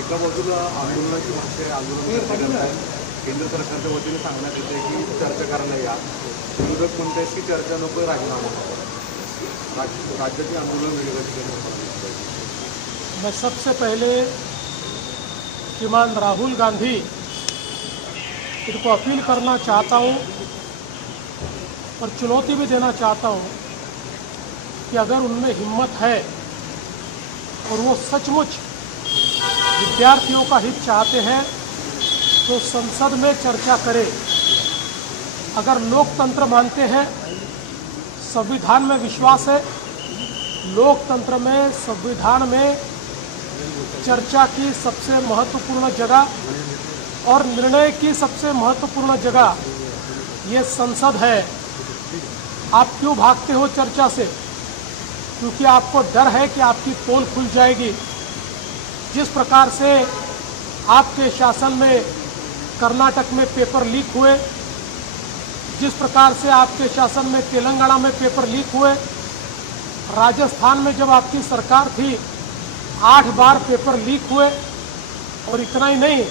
एका बाजूला आंदोलनाची भाषा आहे, आंदोलन केंद्र सरकारच्या वतीने सांगण्यात येते की चर्चा करायला या. विरोधक म्हणतात की चर्चा नको, राजीनामा राज्याचे आंदोलन वेगवेगळे. मैं सबसे पहले श्रीमान राहुल गांधी इनको अपील करना चाहता हूँ और चुनौती भी देना चाहता हूँ कि अगर उनमें हिम्मत है और वो सचमुच विद्यार्थियों का हित चाहते हैं तो संसद में चर्चा करें. अगर लोकतंत्र मानते हैं, संविधान में विश्वास है, लोकतंत्र में संविधान में चर्चा की सबसे महत्वपूर्ण जगह और निर्णय की सबसे महत्वपूर्ण जगह ये संसद है. आप क्यों भागते हो चर्चा से? क्योंकि आपको डर है कि आपकी पोल खुल जाएगी. जिस प्रकार से आपके शासन में कर्नाटक में पेपर लीक हुए, जिस प्रकार से आपके शासन में तेलंगाना में पेपर लीक हुए, राजस्थान में जब आपकी सरकार थी 8 बार पेपर लीक हुए, और इतना ही नहीं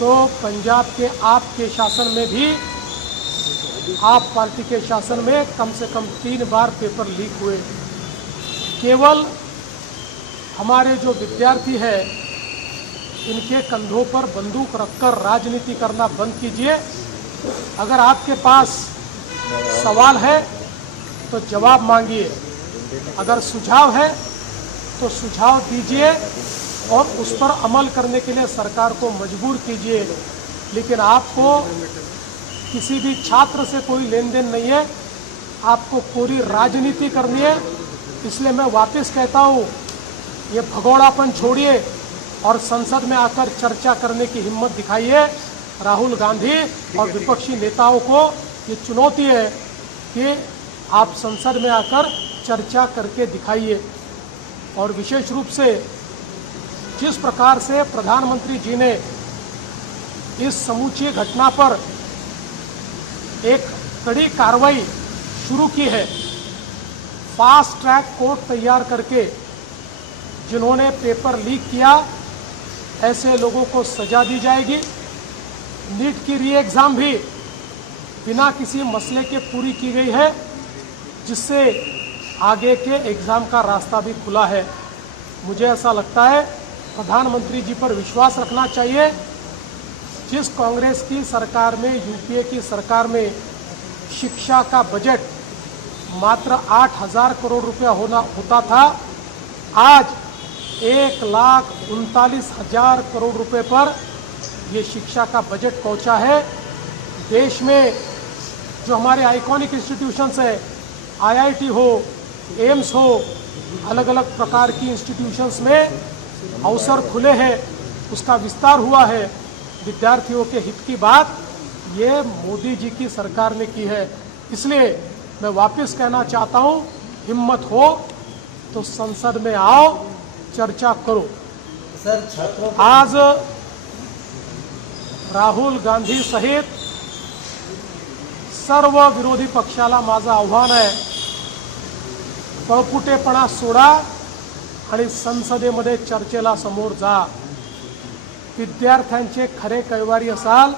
तो पंजाब के आपके शासन में भी, आप पार्टी के शासन में कम से कम 3 बार पेपर लीक हुए. केवल हमारे जो विद्यार्थी है इनके कंधों पर बंदूक रखकर राजनीति करना बंद कीजिए. अगर आपके पास सवाल है तो जवाब मांगिए, अगर सुझाव है तो सुझाव दीजिए और उस पर अमल करने के लिए सरकार को मजबूर कीजिए. लेकिन आपको किसी भी छात्र से कोई लेन देन नहीं है, आपको पूरी राजनीति करनी है. इसलिए मैं वापस कहता हूँ, ये भगोड़ापन छोड़िए और संसद में आकर चर्चा करने की हिम्मत दिखाइए. राहुल गांधी और विपक्षी नेताओं को ये चुनौती है कि आप संसद में आकर चर्चा करके दिखाइए. और विशेष रूप से जिस प्रकार से प्रधानमंत्री जी ने इस समूची घटना पर एक कड़ी कार्रवाई शुरू की है, फास्ट ट्रैक कोर्ट तैयार करके जिन्होंने पेपर लीक किया ऐसे लोगों को सजा दी जाएगी. नीट की री एग्ज़ाम भी बिना किसी मसले के पूरी की गई है, जिससे आगे के एग्ज़ाम का रास्ता भी खुला है. मुझे ऐसा लगता है प्रधानमंत्री जी पर विश्वास रखना चाहिए. जिस कांग्रेस की सरकार में, यूपीए की सरकार में शिक्षा का बजट मात्र 8,000 करोड़ रुपया होता था, आज 1,39,000 करोड़ रुपए पर ये शिक्षा का बजट पहुंचा है. देश में जो हमारे आइकॉनिक इंस्टीट्यूशंस है, आईआईटी हो, एम्स हो, अलग अलग प्रकार की इंस्टीट्यूशंस में अवसर खुले हैं, उसका विस्तार हुआ है. विद्यार्थियों के हित की बात ये मोदी जी की सरकार ने की है. इसलिए मैं वापस कहना चाहता हूँ, हिम्मत हो तो संसद में आओ, चर्चा करो. आज राहुल गांधी सहित सर्व विरोधी पक्षाला माझं आव्हान आहे, पळपुटेपणा सोडा आणि संसदेमध्ये चर्चेला समोर जा. विद्यार्थ्यांचे खरे कैवारी असाल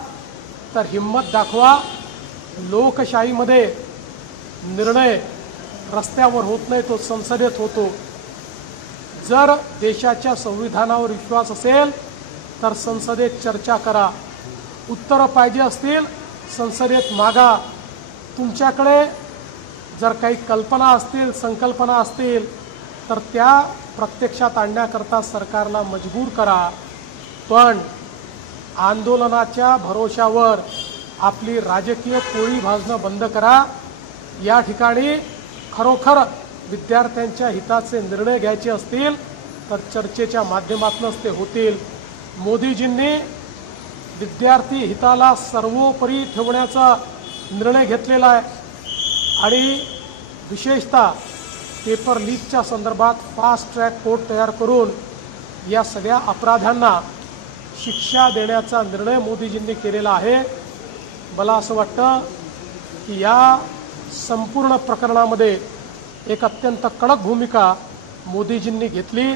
तर हिम्मत दाखवा. लोकशाहीमध्ये निर्णय रस्त्यावर होत नाही, तो संसदेत होतो. जर देशाच्या संविधानावर विश्वास असेल तर संसदेत चर्चा करा. उत्तरं पाहिजे असतील संसदेत मागा. तुमच्याकडे जर काही कल्पना असतील, संकल्पना असतील तर त्या प्रत्यक्षात आणण्याकरता सरकारला मजबूर करा. पण आंदोलनाच्या भरोशावर आपली राजकीय पोळी भाजणं बंद करा. या ठिकाणी खरोखर विद्यार्थ्यांच्या हिताचे निर्णय घ्यायचे असतील तर चर्चेच्या माध्यमातूनच ते होतील. मोदीजींनी विद्यार्थी हिताला सर्वोपरी ठेवण्याचा निर्णय घेतलेला आहे आणि विशेषतः पेपर लीकच्या संदर्भात फास्ट ट्रॅक कोर्ट तयार करून या सगळ्या अपराध्यांना शिक्षा देण्याचा निर्णय मोदीजींनी केलेला आहे. मला असं वाटतं की या संपूर्ण प्रकरणामध्ये एक अत्यंत कडक भूमिका मोदीजींनी घेतली.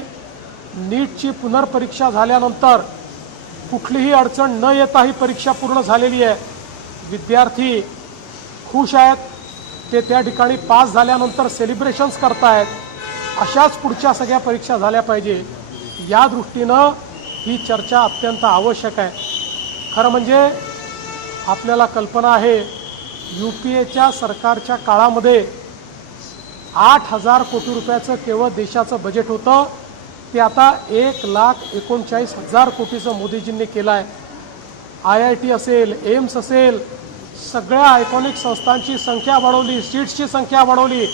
नीटची पुनर्परीक्षा झाल्यानंतर कुठलीही अडचण न येता ही परीक्षा पूर्ण झालेली आहे. विद्यार्थी खुश आहेत, ते त्या ठिकाणी पास झाल्यानंतर सेलिब्रेशन्स करतायत. अशाच पुढच्या सगळ्या परीक्षा झाल्या पाहिजे, या दृष्टीनं ही चर्चा अत्यंत आवश्यक आहे. खरं म्हणजे आपल्याला कल्पना आहे, UPAच्या सरकारच्या काळामध्ये 8,000 कोटी रुपयाचं केवळ देशाचं बजेट होतं, ते आता 1,39,000 कोटीचं मोदीजींनी केलं आहे. IIT असेल, एम्स असेल, सगळ्या आयकॉनिक संस्थांची संख्या वाढवली, सीट्सची संख्या वाढवली.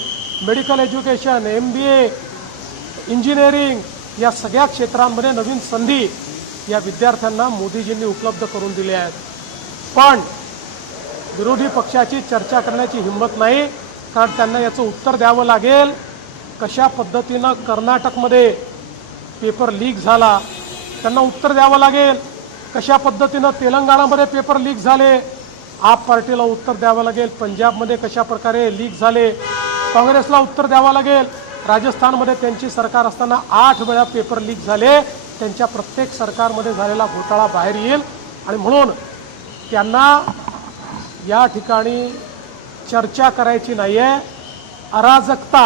मेडिकल एज्युकेशन, MBA, इंजिनिअरिंग या सगळ्या क्षेत्रांमध्ये नवीन संधी या विद्यार्थ्यांना मोदीजींनी उपलब्ध करून दिल्या आहेत. पण विरोधी पक्षाची चर्चा करण्याची हिंमत नाही, कारण त्यांना याचं उत्तर द्यावं लागेल. कशा पद्धतीनं कर्नाटकमध्ये पेपर लीक झाला, त्यांना उत्तर द्यावं लागेल. कशा पद्धतीनं तेलंगणामध्ये पेपर लीक झाले, आप पार्टीला उत्तर द्यावं लागेल. पंजाबमध्ये कशा प्रकारे लीक झाले, काँग्रेसला उत्तर द्यावं लागेल. राजस्थानमध्ये त्यांची सरकार असताना 8 वेळा पेपर लीक झाले. त्यांच्या प्रत्येक सरकारमध्ये झालेला घोटाळा बाहेर येईल. आणि म्हणून त्यांना या ठिकाणी चर्चा करायची नाही आहे. अराजकता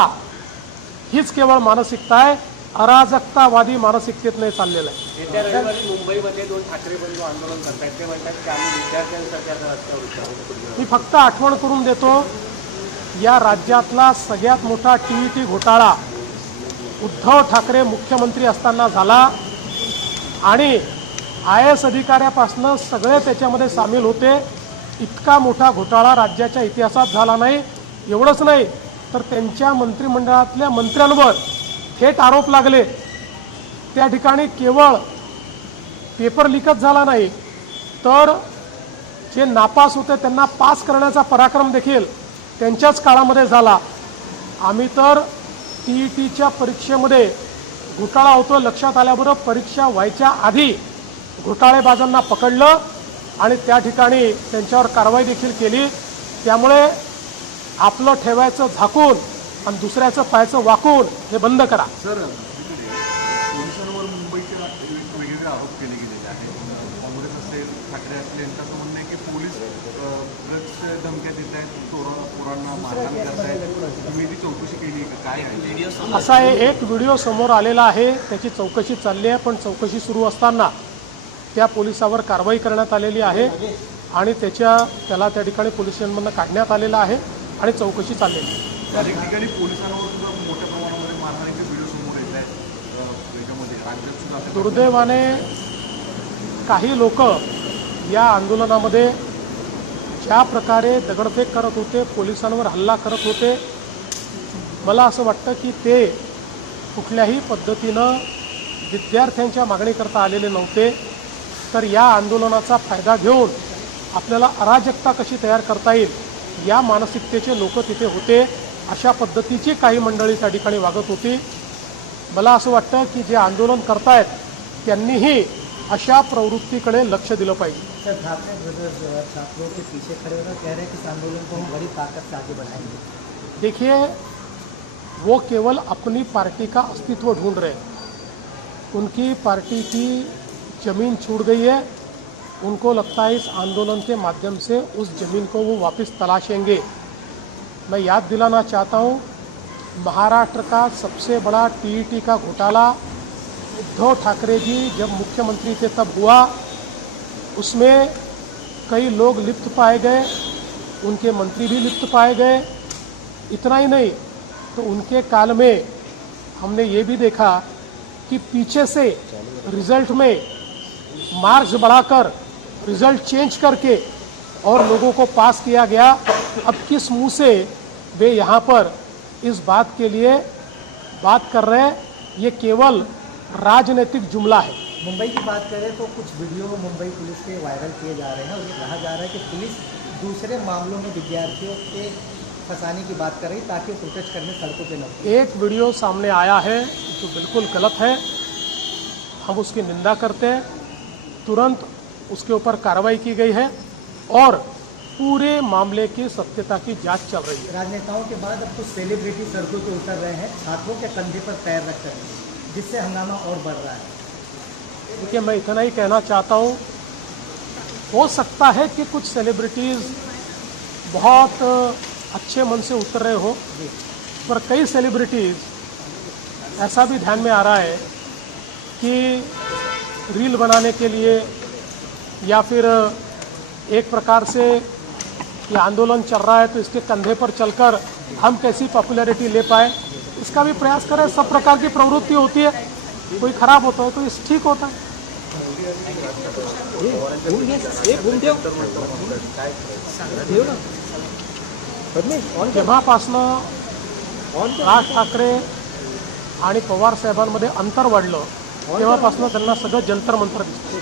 हीच केवळ मानसिकता आहे, अराजकतावादी मानसिकतेत नाही चाललेलं आहे. येत्या रविवारी मुंबईमध्ये 2 ठाकरे बंधू आंदोलन करतात. ते म्हणतात की आम्ही विद्यार्थ्यांसाठी आता रस्त्यावर उतरतो. मी फक्त आठवण करून देतो, या राज्यातला सगळ्यात मोठा TET घोटाळा उद्धव ठाकरे मुख्यमंत्री असताना झाला आणि IAS अधिकाऱ्यापासून सगळे त्याच्यामध्ये सामील होते. इतका मोठा घोटाळा राज्याच्या इतिहासात झाला नाही. एवढंच नाही तर त्यांच्या मंत्रिमंडळातल्या मंत्र्यांवर थेट आरोप लागले. त्या ठिकाणी केवळ पेपर लीकच झाला नाही, तर जे नापास होते त्यांना पास करण्याचा पराक्रम देखील त्यांच्याच काळामध्ये झाला. आम्ही तर TETच्या परीक्षेमध्ये घोटाळा होतो लक्षात आल्याबरोबर परीक्षा व्हायच्या आधी घोटाळेबाजांना पकडलं आणि त्या ठिकाणी त्यांच्यावर कारवाई देखील केली. त्यामुळे आपलं ठेवायचं झाकून आणि दुसऱ्याचं पाहायचं वाकून हे बंद करा. सर, पोलिसांवर मुंबईचे वेगवेगळे आरोप केले गेलेले आहेत. काँग्रेस असेल, ठाकरे असतील, यांचं असं म्हणणं आहे की पोलीस ड्रग्सच्या धमक्या देत आहेत, पोरांना मारहाण करत आहेत. तुम्ही ती चौकशी केली का, काय आहे? असा आहे, एक व्हिडिओ समोर आलेला आहे, त्याची चौकशी चालली आहे. पण चौकशी सुरू असताना त्या पोलिसावर कारवाई करण्यात आलेली आहे आणि त्याला त्या ठिकाणी पोलीस स्टेशनमधून काढण्यात आलेलं आहे आणि चौकशी चाललेली आहे. अनेक ठिकाणी पोलिसांवर सुद्धा मोठ्या प्रमाणामध्ये मारहाणीचे व्हिडिओ समोर येत आहेत. याच्यामध्ये राज्यात सुद्धा असं दुर्दैवाने काही लोक या आंदोलनामध्ये ज्या प्रकारे दगडफेक करत होते, पोलिसांवर हल्ला करत होते, मला असं वाटतं की ते कुठल्याही पद्धतीनं विद्यार्थ्यांच्या मागणीकरता आलेले नव्हते. तर या आंदोलनाचा फायदा घेऊन आपल्याला अराजकता कशी तयार करता येईल या मानसिकतेचे लोक तिथे होते. अशा पद्धतीची काही मंडळी त्या ठिकाणी वागत होती. मला असं वाटतं की जे आंदोलन करतायत त्यांनीही अशा प्रवृत्तीकडे लक्ष दिलं पाहिजे. सर, ठाकरे ब्रदर्स जो है छात्रों के पीछे खड़े होकर कह रहे हैं कि इस आंदोलन को हम बड़ी ताकत से आगे बढ़ाएंगे. देखिए, वो केवल अपनी पार्टी का अस्तित्व ढूंढ रहे हैं. उनकी पार्टी की ज़मीन छूट गई है. उनको लगता है इस आंदोलन के माध्यम से उस ज़मीन को वो वापस तलाशेंगे. मैं याद दिलाना चाहता हूँ, महाराष्ट्र का सबसे बड़ा TET का घोटाला उद्धव ठाकरे जी जब मुख्यमंत्री थे तब हुआ. उसमें कई लोग लिप्त पाए गए, उनके मंत्री भी लिप्त पाए गए. इतना ही नहीं तो उनके काल में हमने ये भी देखा कि पीछे से रिज़ल्ट में मार्क्स बढ़ाकर रिज़ल्ट चेंज करके और लोगों को पास किया गया. अब किस मुंह से वे यहाँ पर इस बात के लिए बात कर रहे हैं? ये केवल राजनीतिक जुमला है. मुंबई की बात करें तो कुछ वीडियो मुंबई पुलिस के वायरल किए जा रहे हैं और ये कहा जा रहा है कि पुलिस दूसरे मामलों में विद्यार्थियों के फंसाने की बात कर रही ताकि वो प्रोटेस्ट करने सड़कों पर न उतरें. एक वीडियो सामने आया है जो बिल्कुल गलत है, हम उसकी निंदा करते हैं. तुरंत उसके ऊपर कार्रवाई की गई है और पूरे मामले की सत्यता की जांच चल रही है. राजनेताओं के बाद अब कुछ सेलिब्रिटी सड़कों पर उतर रहे हैं छात्रों के कंधे पर पैर रखकर. जिससे हंगामा और बढ़ रहा है। देखिए, मैं इतना ही कहना चाहता हूँ, हो सकता है कि कुछ सेलिब्रिटीज़ बहुत अच्छे मन से उतर रहे हो, पर कई सेलिब्रिटीज़ ऐसा भी ध्यान में आ रहा है कि रील बनाने के लिए या फिर एक प्रकार से ये आंदोलन चल रहा है तो इसके कंधे पर चलकर हम कैसी पॉपुलैरिटी ले पाए, इसका भी प्रयास करें। सब प्रकार की प्रवृत्ति होती है, कोई खराब होता है तो इस ठीक होता है। जेव्हापासनं राज ठाकरे आणि पवार साहेबांमध्ये अंतर वाढलं तेव्हापासनं त्यांना सगळं जंतर मंतर दिसतं।